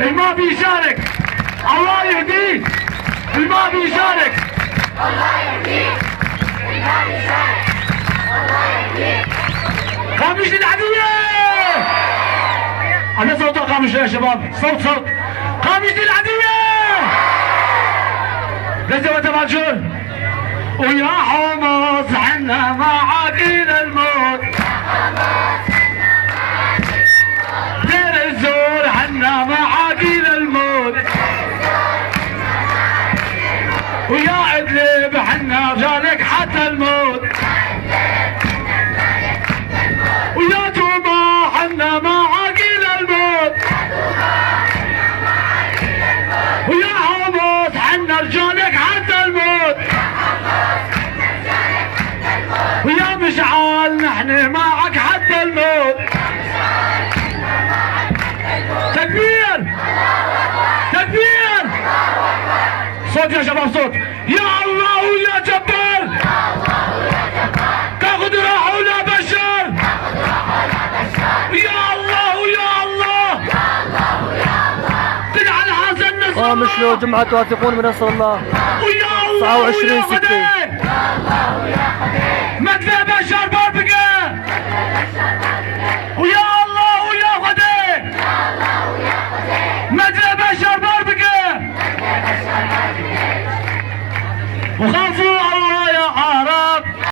ما بيشارك الله يهديه، ما بيشارك الله يهديه، ما بيشارك الله يهديه. خامش للعدوية، أنا صوت خامش يا شباب، صوت خامش للعدوية. لازم تبعجون ويا حمص حنا معاكين الموت، دير الزور حنا معاكين الموت، ويا ادلب حنا بجانك حتى الموت، ويا توبا حنا معاكين الموت، ويا حمص حنا بجانك حتى الموت، ويا مشعل نحن معك حتى الموت. تكبير تكبير، صوت يا شباب صوت. يا الله يا جبار، تاخذ راحونا بشر، يا الله يا الله، تنعل هذا النصر. خامش له جمعة واثقون بنصر الله. ويا الله 29/6. مدفع بشر